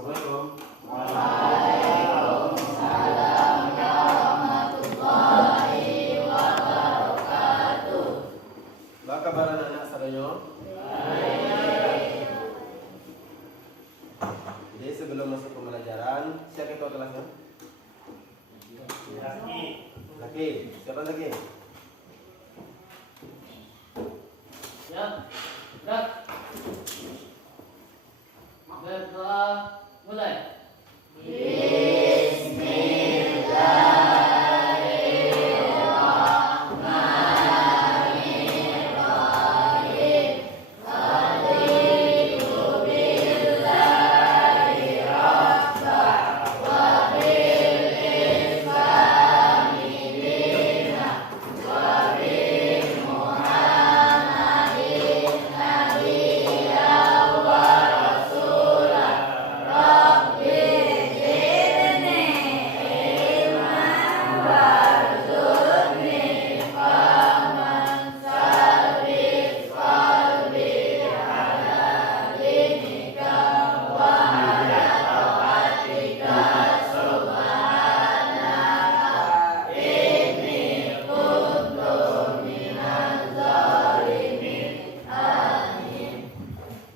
Assalamualaikum. Waalaikumsalam warahmatullahi wabarakatuh. Apa kabar anak-anak sadanya? Baik. Jadi sebelum masuk pembelajaran, siapa ketua kelasnya? Laki. Siapa lagi? Ya, gerak. Berdoa mulai.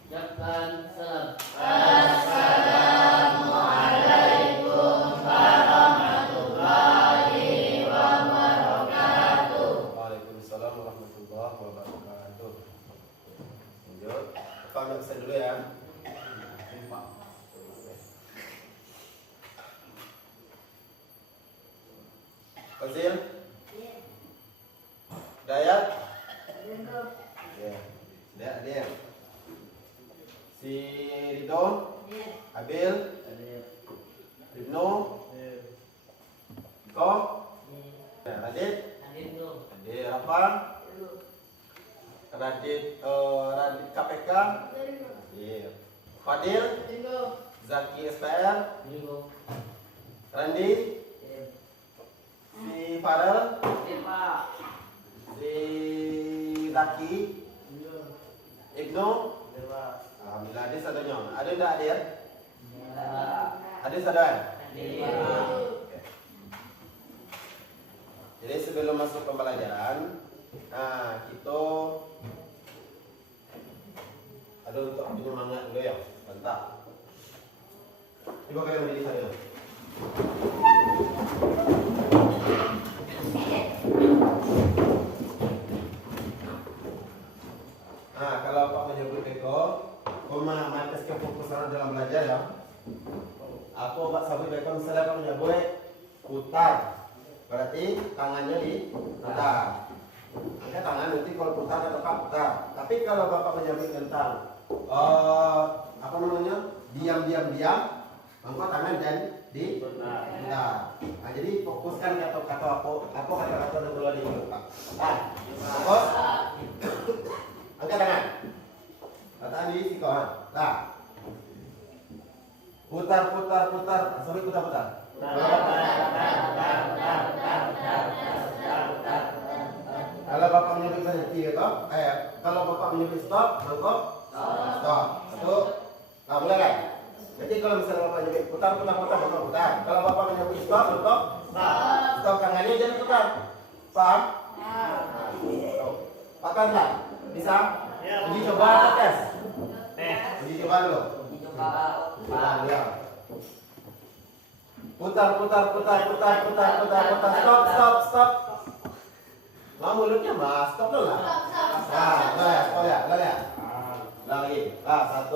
Ucapkan salam. Waalaikumsalam warahmatullahi wabarakatuh. Lanjut. Apa ambil pesan dulu ya? Fazil? Dayat? Ya. Dia. Si Ridho? Abil? Ibnu? Ko? Radit? Radit apa? Radit KPK? Iya. Fadil? Zaki SPR? Randi? Si Farel? Si Zaki? Ibnu? Alhamdulillah, ada sadanya. Ada enggak adik? Ada sadar? Oke. Jadi sebelum masuk pembelajaran, kita ada untuk penyemangat dulu ya, bentar. Coba kalian berdiri sana. Kalau Pak menyebut Beko, koma mantas kefokusan dalam belajar ya. Apa Pak sabut Beko misalnya Pak menyebut putar, berarti tangannya diputar. Angkat tangan nanti kalau putar atau putar. Tapi kalau Bapak menyebut tentang apa namanya diam, angkat tangan dan diputar. Nah, jadi fokuskan kata-kata apa kata-kata yang perlu diingat. Fokus. Angkat tangan. Katakan di si kawan. Nah. Putar. Sampai putar. Kalau Bapak menyebut berhenti gitu, kalau Bapak menyebut stop, mangkok stop. Satu. Nah, mulai kan? Jadi kalau misalnya Bapak menyebut putar, mangkok putar. Kalau Bapak menyebut stop, mangkok stop tangannya jangan putar. Paham? Pakai enggak? Bisa? Uji coba atau tes? Uji coba dulu. Ya. Putar. Stop. Nah, mulutnya mas, stop dulu lah. Nah, lihat. Lagi. 1,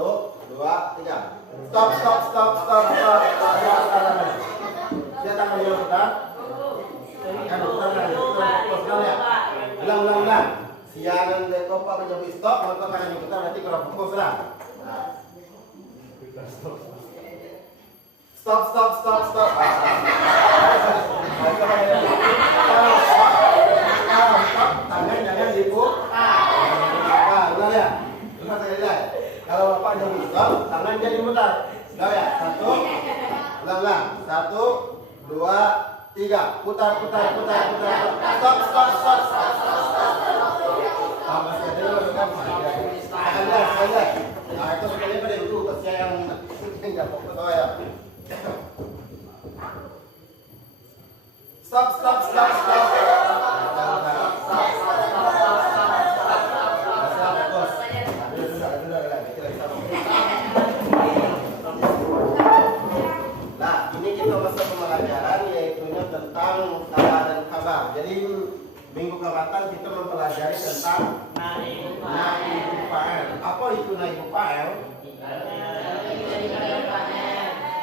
2, 3. Stop. Dia tangan dulu putar. Kan putar kan. Ulang. Siaran dari Pak menyebut stop, maka tangan putar nanti kurang fokus lah. Stop. Tangan jangan diputar. Ulang ya. Kalau Bapak menyebut stop, tangan jadi putar. Ulang ya. 1. Ulang. 1, 2, 3. Putar. Stop. Masih ada kan? Sekali. Nah, itu sekali pada dulu. Saya yang dah fokus oh ya. Stop. Nah, ini kita masuk pembelajaran yaitunya tentang kabar dan kabar. Jadi minggu keberatan kita mempelajari tentang naibu fa'il. Apa itu naibu fa'il?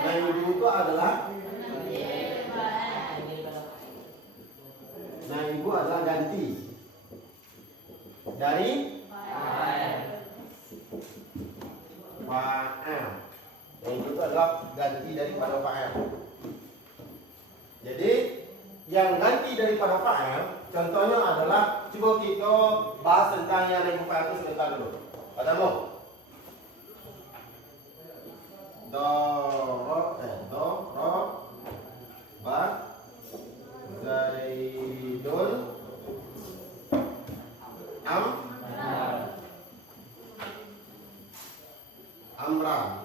Naibu itu adalah ganti dari fa'il. Naibu itu adalah ganti daripada fa'il. Jadi yang ganti daripada fa'il contohnya adalah, coba kita bahas tentang yang naibu fa'il itu sebentar dulu. Padamu ba Zaidun Amra.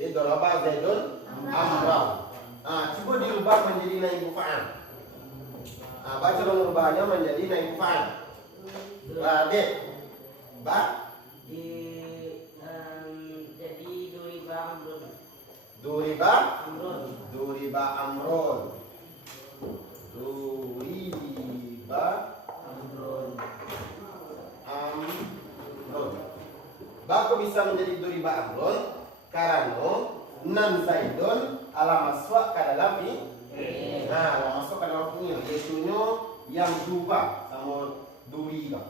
Jadi doroba Zaidun Amra. Coba dirubah menjadi naibu fa'il. Baca dong rubahnya menjadi naibu fa'il. Dek. Jadi Duriba Amrun. Bako bisa menjadi Duriba Amrun karena nan Zaidun ala masuk ke dalam ini. Ala masuk ke dalam ini yaitu yang dua sama Duriba.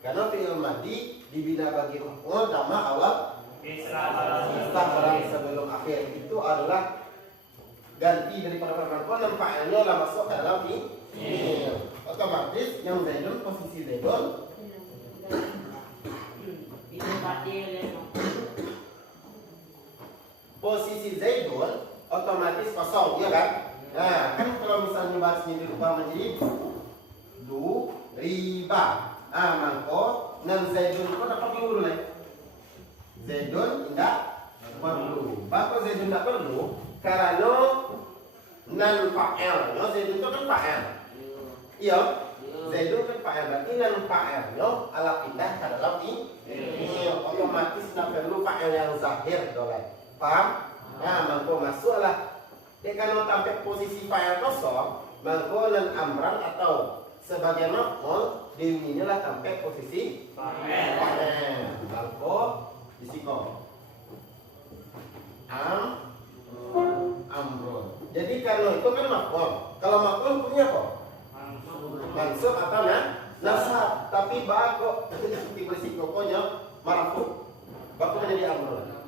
Karena fi'il madi dibina bagi maf'ul sama awal barang sebelum akhir itu adalah ganti daripada perempuan dan fa'ilnya lah masuk ke dalam ini. Otomatis yang Zaidun posisi Zaidun otomatis kosong, ya kan? Nah, kan kalau misalnya bahasnya dirubah menjadi Duriba. Maka nan Zaidun itu dapat dulu nih. Zaidun tidak perlu. Bako Zaidun tidak perlu karena nan fa'ilnya Zaidun itu kan fa'il. Iya. Zaidun kan fa'il, berarti nan fa'ilnya ala pindah ke dalam ini. Otomatis tidak perlu fa'il yang zahir dolai. Paham? Maka masuklah. Kalau sampai posisi fa'il kosong, maka nan amran atau sebagai maf'ul dirinya lah sampai posisi fa'il. Maka disiko amrun. Jadi kalau itu kan maf'ul. Kalau maf'ul punya apa? Mansub atau nasab. Tapi bako tiba sikokonya marfu. Bako menjadi amrun.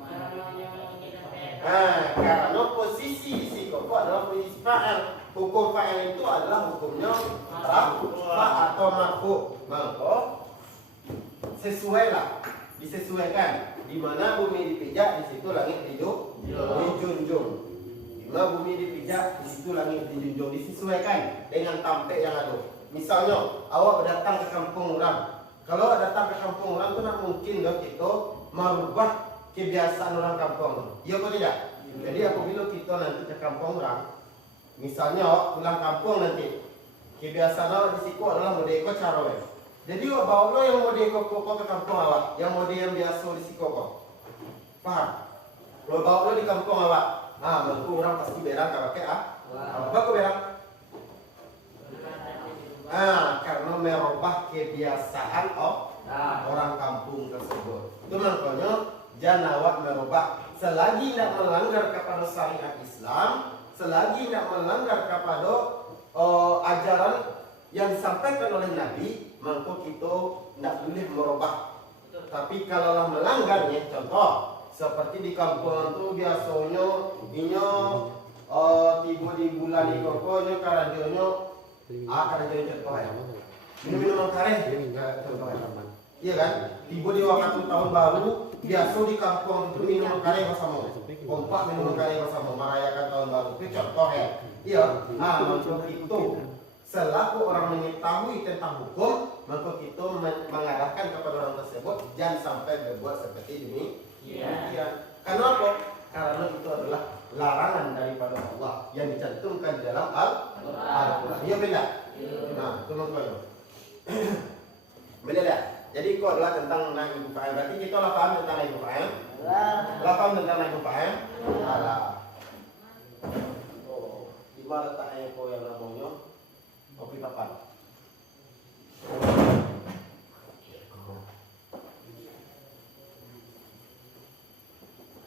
Karena posisi sikoko adalah posisi fa'il. Hukum fa'il itu adalah hukumnya rafa atau marfu. Maka sesuailah, disesuaikan. Di mana bumi dipijak, di situ langit dijunjung. Di mana bumi dipijak, di situ langit dijunjung. Disesuaikan dengan tampek yang ada. Misalnya, awak datang ke kampung orang. Kalau datang ke kampung orang itu nak mungkin kita merubah kebiasaan orang kampung. Iya atau tidak? Jadi apabila kita nanti ke kampung orang, misalnya pulang kampung nanti, kebiasaan awak di situ adalah modeko carowe. Jadi bawa lo yang modeko koko ke kampung awak, yang mode yang biasa di situ koko. Paham? Lo bawa lo di kampung awak, menurut orang pasti berang kalau pakai apa kok berang? Karena merubah kebiasaan orang kampung tersebut. Itu makanya jangan awak merubah. Selagi tidak melanggar kepada syariat Islam, selagi tidak melanggar kepada ajaran yang disampaikan oleh Nabi, maka kita tidak boleh merubah. Tapi kalau melanggarnya, contoh seperti di kampung itu biasanya inya tiba di bulan di kokonya karadionya karadionya contoh ya. Minum kareh contoh ya. Iya kan? Tiba di waktu tahun baru biasa di kampung itu minum kareh bersama. Kompak minum kareh bersama merayakan tahun baru. Itu contoh ya. Iya. Untuk itu selaku orang mengetahui tentang hukum, maka kita mengarahkan kepada orang tersebut jangan sampai berbuat seperti ini. Karena apa? karena itu adalah larangan daripada Allah yang dicantumkan di dalam Al-Quran. Iya beda. Nah, itu maksudnya. Beda dah. Jadi itu adalah tentang naik fa'il. Berarti kita lah paham tentang naik fa'il. Lah paham tentang naik fa'il. Alah. Oh, di mana letaknya kau yang namanya? Kopi papan.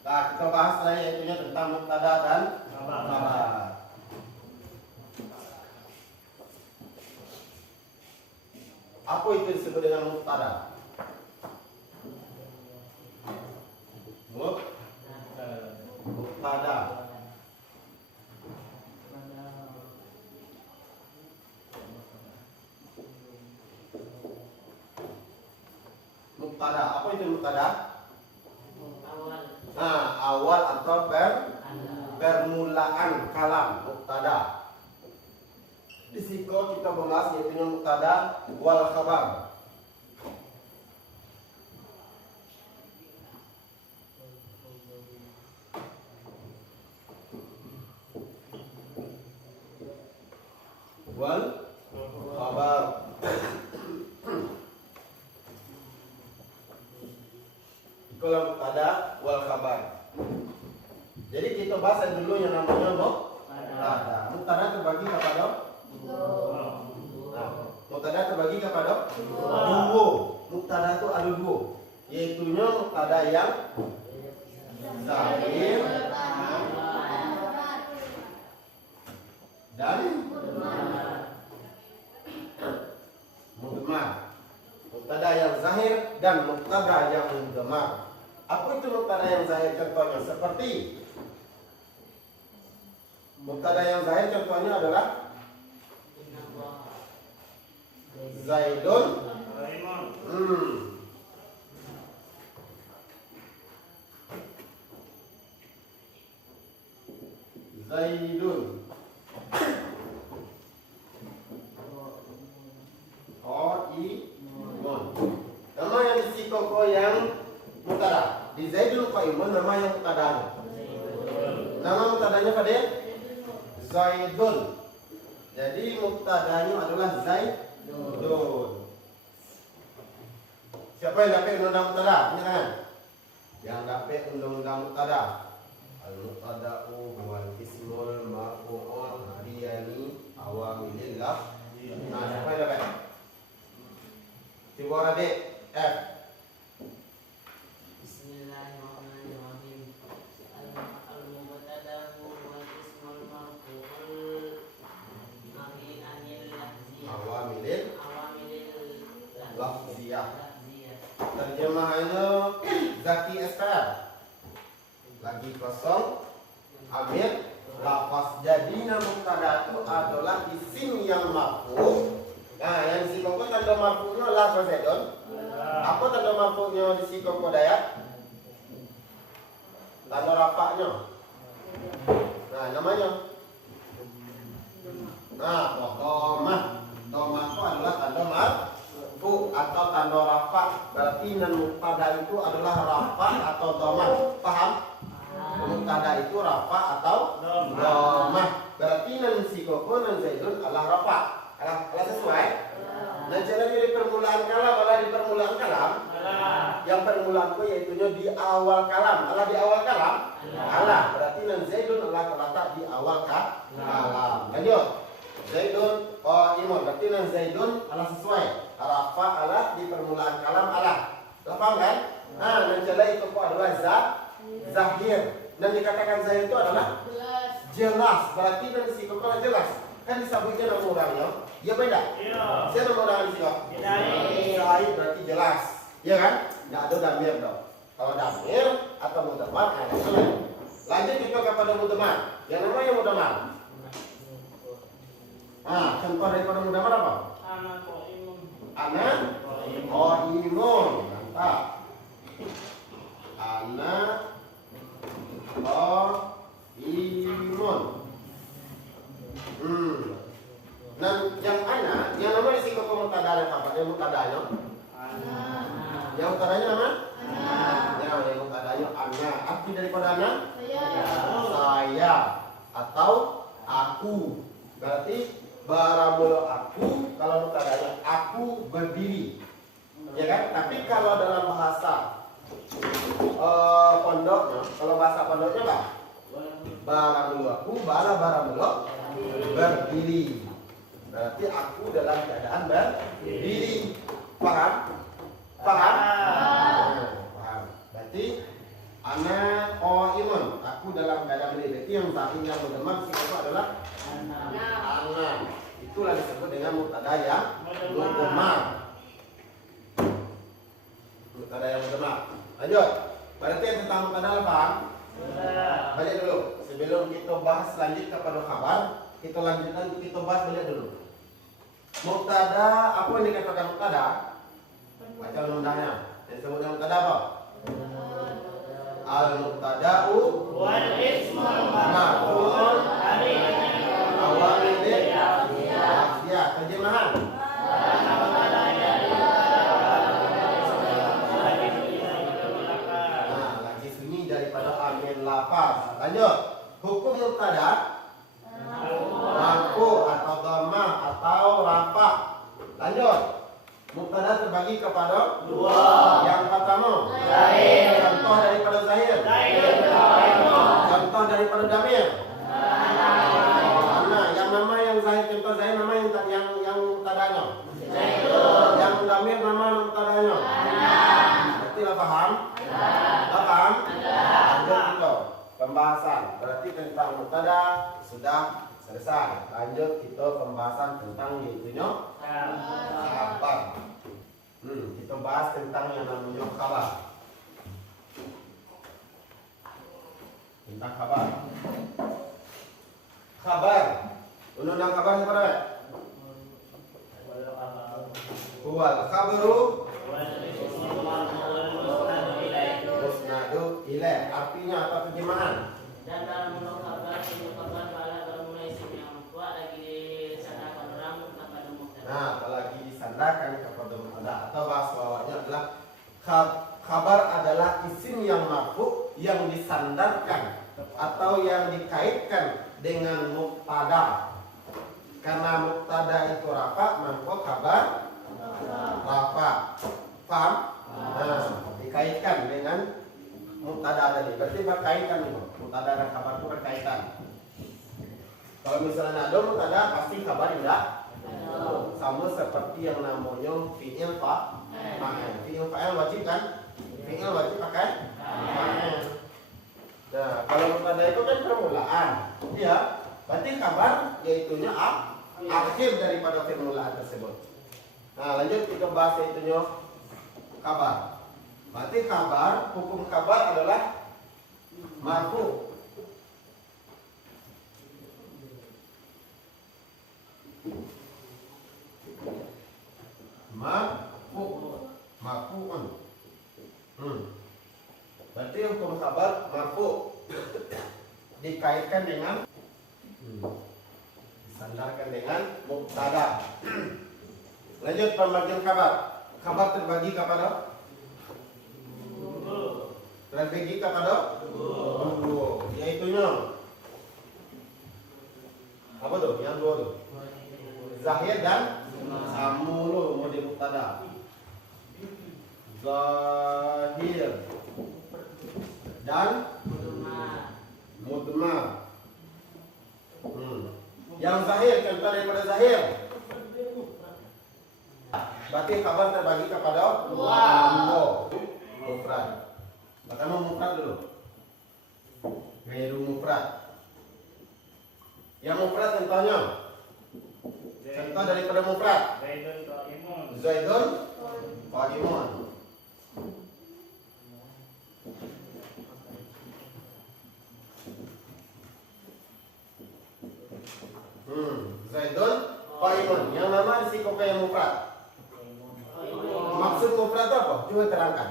Nah, kita bahas lagi yaitunya tentang mubtada dan khabar. Apa itu disebut dengan mubtada? Mubtada. Mubtada. Apa itu mubtada? Nah, awal atau permulaan kalam mubtada. Di situ kita bahas yaitu mubtada wal khabar. Wal khabar. Itulah mubtada wal khabar. Jadi kita bahas dulu yang namanya mubtada. Mubtada terbagi kepada mubtada terbagi kepada dua. Mubtada itu ada dua, yaitunya mubtada yang zahir dan mudmar. Mubtada yang zahir dan mubtada yang mudmar. Apa itu mubtada yang zahir? Contohnya seperti mubtada yang zahir contohnya adalah Zaidun Zaidun Qaimun. Nama yang disikoko yang mubtada. Di Zaidun Qaimun nama yang mubtada. Nama mubtadanya pada Zaidun. Jadi mubtadanya adalah Zaidun. Siapa yang dapat undang-undang mubtada? Punya tangan. Yang dapat undang-undang mubtada. Al-mubtada'u wal ismul marfu'un hadiyani awamilillah. Nah, siapa yang dapat? Coba adik F. Bismillahirrahmanirrahim. Al-mubtada'u wal ismul marfu'ul mabni'anil Awamilil lafziyah. lafziyah. Terjemahannya Zaki SPR. Lagi kosong Amir lafaz. Jadi nama mubtada itu adalah isim yang marfu. Nah, yang disikoko tanda marfu'nya lafaz Zaidun. Apa tanda marfu'nya disikoko daya? Tanda rafa'nya. Nah, namanya. Nah, domah. Domah itu adalah tanda marfu atau tanda rafa'. Berarti nan mubtada itu adalah rafa' atau domah. Paham? Mubtada itu rafa' atau domah. Berarti nan sikoko nan Zaidun adalah rafa'. Alah sesuai. Nah, caranya di permulaan kalam, adalah di permulaan kalam. Yang permulaan itu yaitunya di awal kalam. Alah di awal kalam. Alah berarti nan Zaidun adalah terletak di awal kalam. Lanjut. Zaidun qaimun. Berarti nan Zaidun adalah sesuai. Rafa' alah di permulaan kalam alah. Paham kan? Nah, nan cara itu adalah zahir. Dan dikatakan zahir itu adalah jelas. Berarti dan sikap kalau jelas. Kan disebutnya nama orangnya. Ya beda. Iya. Saya nama orang di sini. Zahir berarti jelas. Iya kan? Enggak ada damir dong. Kalau damir atau mudamar ada selesai. Lanjut kita kepada mudamar. Yang namanya mudamar. Ah, contoh daripada mudamar apa? Anak qaimun. Anak qaimun. Mantap. Anak qaimun. Nah, yang anak, yang namanya si koko mutadanya apa? Yang mutadanya? Yang mutadanya nama? Ya, yang mutadanya anak. Arti daripada anak? saya atau aku. Berarti baramula aku, kalau mubtada'nya aku berdiri, ya kan? Tapi kalau dalam bahasa pondoknya, kalau bahasa pondoknya apa? Baramula aku, baramula berdiri. Berarti aku dalam keadaan berdiri. Paham? Paham? Paham. Berarti ana qaimun, aku dalam keadaan berdiri. Berarti yang tadinya mudhammar itu adalah ana. Itulah disebut dengan mubtada yang mudhammar. Mubtada yang mudhammar. Lanjut. Berarti yang tentang mubtada paham? Balik dulu. Sebelum kita bahas lanjut kepada khabar, kita lanjutkan, kita bahas balik dulu. Mubtada, apa yang dikatakan mubtada? Baca undang-undangnya. Yang disebut dengan mubtada apa? Al-mubtada'u wal ismul marfu'un awamil ya, terjemahan. Nah, lagi sunyi daripada amil lafaz. Lanjut. Hukum mubtada marfu atau dhammah atau rafa. Lanjut. Mubtada terbagi kepada dua. Yang pertama, zahir. Contoh daripada zahir. Contoh daripada damir. Mana? Yang nama yang zahir, contoh zahir nama yang mubtadanya. Yang damir nama mubtadanya. Berarti lah paham? Lah paham? Lanjut kita pembahasan. Berarti tentang mubtada sudah selesai. Lanjut kita pembahasan tentang yaitunya khabar. Kita bahas tentang yang namanya khabar. Tentang khabar. Khabar. Undang khabar seperti apa? Wal khabaru musnadu ilaih. Artinya apa terjemahan? Dan dalam kabar pada mulai yang kuat lagi disandarkan orang kepada mubtada. Nah, apalagi disandarkan kepada mubtada atau bahasa bawahnya adalah khabar adalah isim yang marfu yang disandarkan atau yang dikaitkan dengan mubtada. Karena mubtada itu rafa, maka kabar rafa. Paham? Nah, dikaitkan dengan mubtada tadi. Berarti berkaitan itu. Mubtada dan kabar itu berkaitan. Kalau misalnya ada mubtada pasti kabar tidak. Sama seperti yang namanya fi'il fa'il. Fi'il fa'il wajib kan? Fi'il wajib pakai fa'il. Nah, kalau mubtada itu kan permulaan. Ya, berarti kabar yaitunya akhir daripada permulaan tersebut. Nah, lanjut kita bahas yaitunya kabar. Berarti kabar, hukum kabar adalah marfu. Marfu'un. Berarti hukum kabar marfu dikaitkan dengan disandarkan dengan mubtada. Lanjut pembagian kabar. Kabar terbagi kepada dua, yaitunya apa tuh? Yang dua tuh. Zahir dan samulu mode mubtada. Zahir dan mudmar. Yang zahir, contoh daripada zahir. Berarti kabar terbagi kepada dua. Mufrad. Pertama mufrad dulu. Ghairu mufrad. Yang mufrad contohnya. Contoh daripada mufrad. Zaidun qa'imun. Zaidun qa'imun. Yang nama risiko yang mufrad. Maksud mufrad itu apa? Coba terangkan.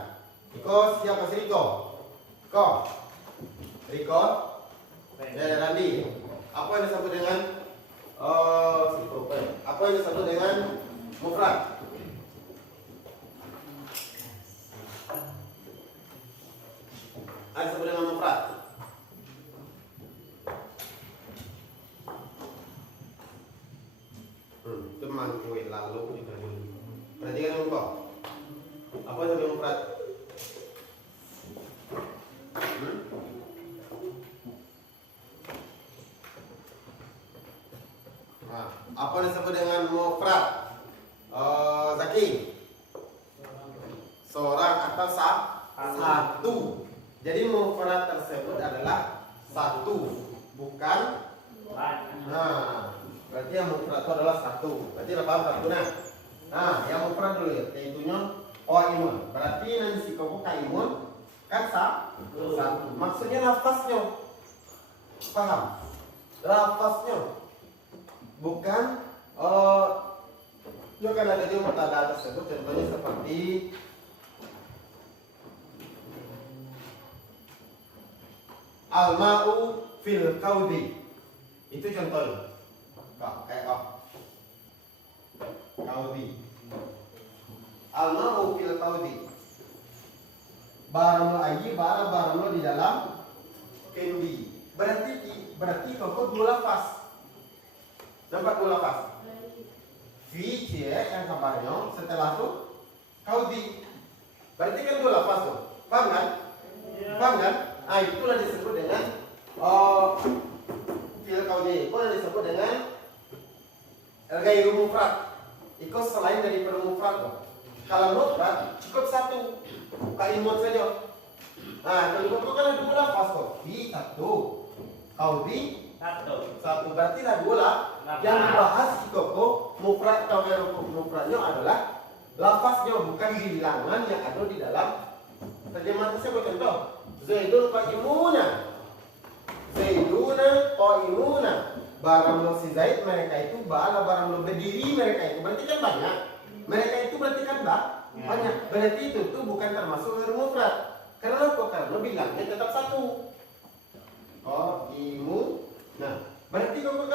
Riko, siapa sih Riko? Riko? Randi. Apa yang disebut dengan apa yang disebut dengan mufrad? Apa disebut dengan mufrad? Nah, apa yang disebut dengan mufrad? Zaki. Seorang atau satu. Jadi mufrad tersebut adalah satu, bukan. Nah, berarti yang mufrad itu adalah satu. Berarti paham satu nah. Nah, yang mufrad dulu ya, yaitunya qaimun. Berarti nanti si kau qaimun kan satu. Maksudnya lafaznya. Paham? Lafaznya. Bukan ya kan ada di mubtada tersebut contohnya seperti al-ma'u fil kaudi. Itu contohnya. Kayak kaudi. Al-ma'u fil kaudi. Barang lo ayi, barang lo di dalam kendi. Berarti kau dua lafaz. Nampak dua lafaz. Fi yang kabarnya setelah itu kaudi. Berarti kan dua lafaz tuh. Paham kan? Paham kan? Ah, itulah disebut dengan fi'il kaudi. Itulah disebut dengan ghairu mufrad. Itu selain daripada mufrad tuh. Kalau mufrad cukup satu. Kalimat saja. Nah, kalau itu kan ada dua lafaz tuh. Fi satu. Kaudi satu. Berarti lah dua lah. Yang dibahas di koko mufrad atau ghairu mufradnya adalah lafaznya, bukan bilangan yang ada di dalam terjemahan tersebut. Contoh, Zaidun qa'imuna. Zaiduna qa'imuna. Barang lo si Zaid, mereka itu bala barang lo berdiri, mereka itu berarti kan banyak. Mereka itu berarti kan banyak. Berarti itu tuh bukan termasuk ghairu mufrad. Karena kok karena bilangnya tetap satu. Qa'imun. Nah, berarti kalau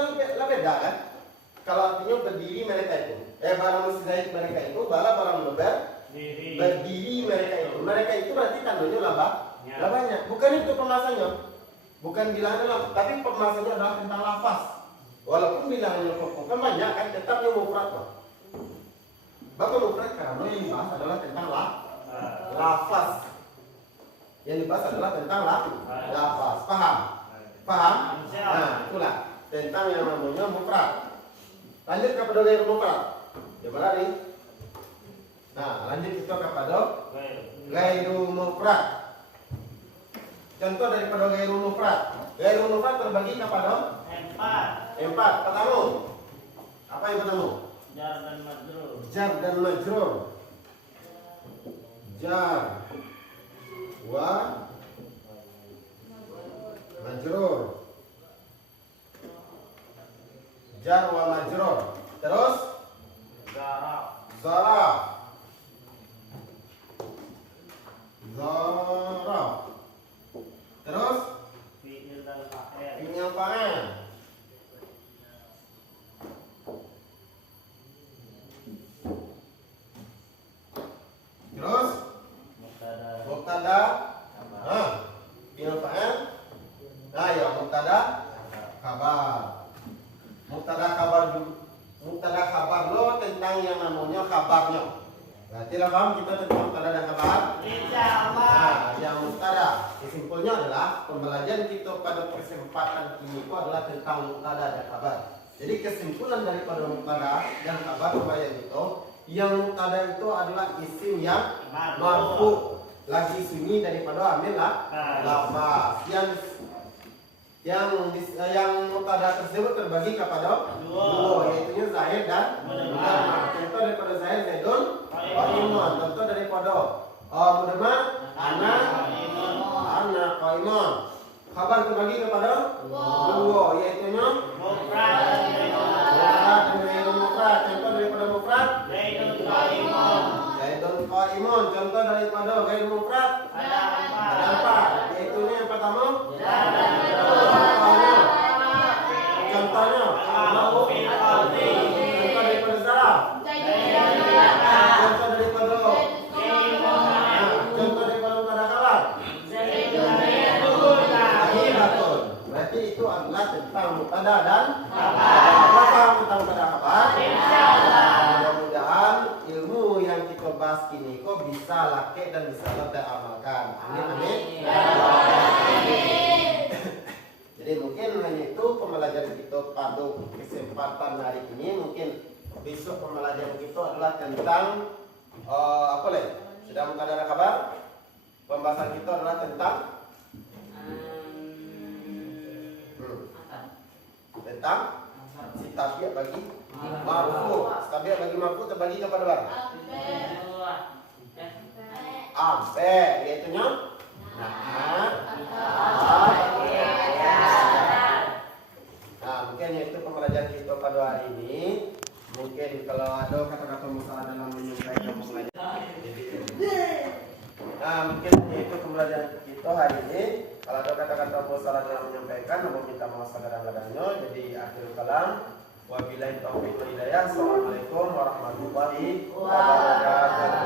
beda kan? Kalau artinya berdiri mereka itu, barang lo si Zaid mereka itu bala barang lo berdiri mereka itu. Mereka itu berarti tandanya lah banyak. Bukan itu pembahasannya. Bukan bilangannya lah, tapi pembahasannya adalah tentang lafaz. Walaupun bilangannya pokok kan banyak kan, tetapnya mufrad kok. Bahkan mufrad karena yang dibahas adalah tentang lafaz. Yang dibahas adalah tentang lafaz. Paham? Nah, itulah tentang yang namanya mufrad. Lanjut kepada ghairu mufrad. Ya berarti. Nah, lanjut kita kepada ghairu mufrad. Contoh daripada ghairu mufrad. Ghairu mufrad terbagi kepada empat. Pertama, apa yang pertama? Jar dan majrur. Jar dan majrur. Jar wa majrur. Jar wa majrur. Terus zaraf. Terus Fi'il dan fa'il. fi'il fa'il. Terus mubtada. Fi'il fa'il. Nah, ya mubtada kabar. Mubtada kabar lo tentang yang namanya kabarnya. Berarti lah paham kita tentang mubtada dan kabar. Insyaallah. Nah, yang mubtada simpulnya adalah pembelajaran kita pada kesempatan ini itu adalah tentang mubtada dan kabar. Jadi kesimpulan daripada mubtada dan kabar pembahasan itu, yang mubtada itu adalah isim yang marfu, lagi sunyi daripada amil lafaz. Yang mubtada tersebut terbagi kepada dua, yaitu zahir dan mudhammar. Contoh daripada zahir Zaidun qaimun. Contoh daripada mudhammar ana qaimun. Kabar terbagi kepada dua, yaitu Mufrad dan ghairu mufrad. Contoh daripada mufrad Zaidun qaimun. Zaidun qaimun. Contoh daripada ghairu mufrad Ada ada empat, yaitu yang pertama jar dan contohnya lahu fil ardi. contoh daripada zaraf, contoh daripada contoh daripada mubtada kabar. Betul. Berarti itu adalah tentang mubtada dan kabar. Tentang mubtada kabar. Mudah-mudahan ilmu yang kita bahas ini kok bisa laku dan bisa kita amalkan. Amin. Jadi mungkin hanya itu pembelajaran kita pada untuk kesempatan hari ini. Mungkin besok pembelajaran kita adalah tentang apa leh? Sudah ada kabar? Pembahasan kita adalah tentang tentang si tabiat bagi marfu. Tabiat bagi marfu terbagi kepada berapa? Ampe, yaitu nya. Nah, mungkin itu pembelajaran kita pada hari ini. Mungkin kalau ada kata-kata masalah dalam menyampaikan pembelajaran. Nah, mungkin itu pembelajaran kita hari ini. Kalau ada kata-kata masalah dalam menyampaikan, namun kita mau sekadar-kadarnya. Jadi akhir kalam. Wabillahi taufiq wal hidayah. Assalamualaikum warahmatullahi wabarakatuh.